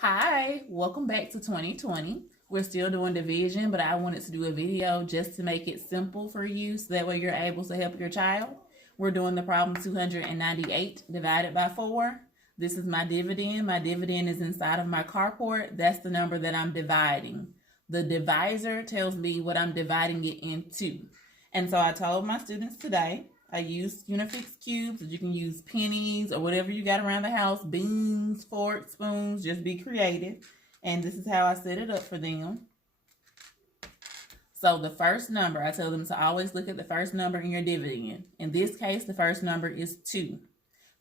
Hi, welcome back to 2020. We're still doing division, but I wanted to do a video just to make it simple for you so that way you're able to help your child. We're doing the problem 298 divided by 4. This is my dividend. My dividend is inside of my carport. That's the number that I'm dividing. The divisor tells me what I'm dividing it into. And so I told my students today, I used Unifix cubes, but you can use pennies or whatever you got around the house, beans, forks, spoons, just be creative. And this is how I set it up for them. So the first number, I tell them to always look at the first number in your dividend. In this case, the first number is 2.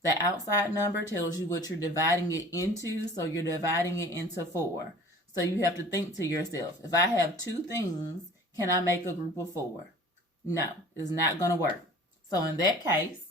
The outside number tells you what you're dividing it into, so you're dividing it into 4. So you have to think to yourself, if I have 2 things, can I make a group of 4? No, it's not going to work. So in that case,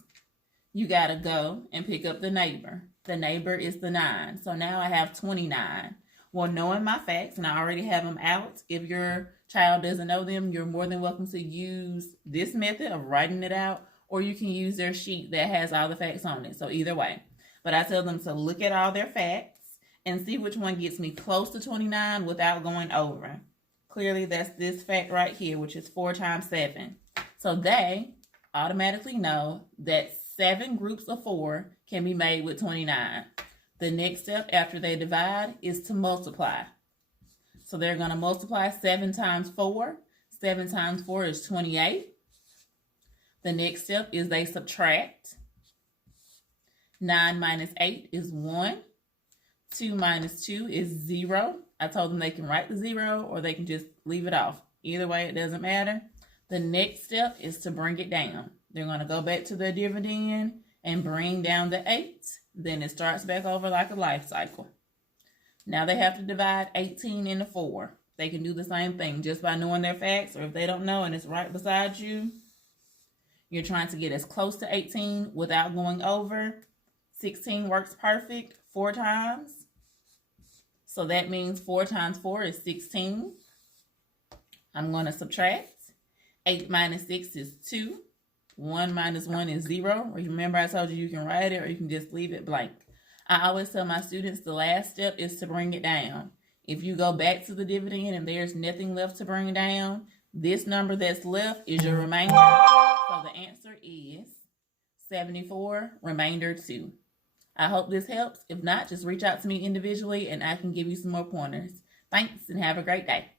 you got to go and pick up the neighbor. The neighbor is the 9. So now I have 29. Well, knowing my facts, and I already have them out, if your child doesn't know them, you're more than welcome to use this method of writing it out, or you can use their sheet that has all the facts on it. So either way. But I tell them to look at all their facts and see which one gets me close to 29 without going over. Clearly, that's this fact right here, which is 4 times 7. So they automatically know that 7 groups of 4 can be made with 29. The next step after they divide is to multiply. So they're going to multiply 7 times 4. 7 times 4 is 28. The next step is they subtract. 9 minus 8 is 1. 2 minus 2 is 0. I told them they can write the 0 or they can just leave it off. Either way, it doesn't matter. The next step is to bring it down. They're going to go back to their dividend and bring down the 8. Then it starts back over like a life cycle. Now they have to divide 18 into 4. They can do the same thing just by knowing their facts, or if they don't know and it's right beside you, you're trying to get as close to 18 without going over. 16 works perfect 4 times. So that means 4 times 4 is 16. I'm going to subtract. 8 minus 6 is 2. 1 minus 1 is 0. Remember I told you you can write it or you can just leave it blank. I always tell my students the last step is to bring it down. If you go back to the dividend and there's nothing left to bring down, this number that's left is your remainder. So the answer is 74, remainder 2. I hope this helps. If not, just reach out to me individually and I can give you some more pointers. Thanks and have a great day.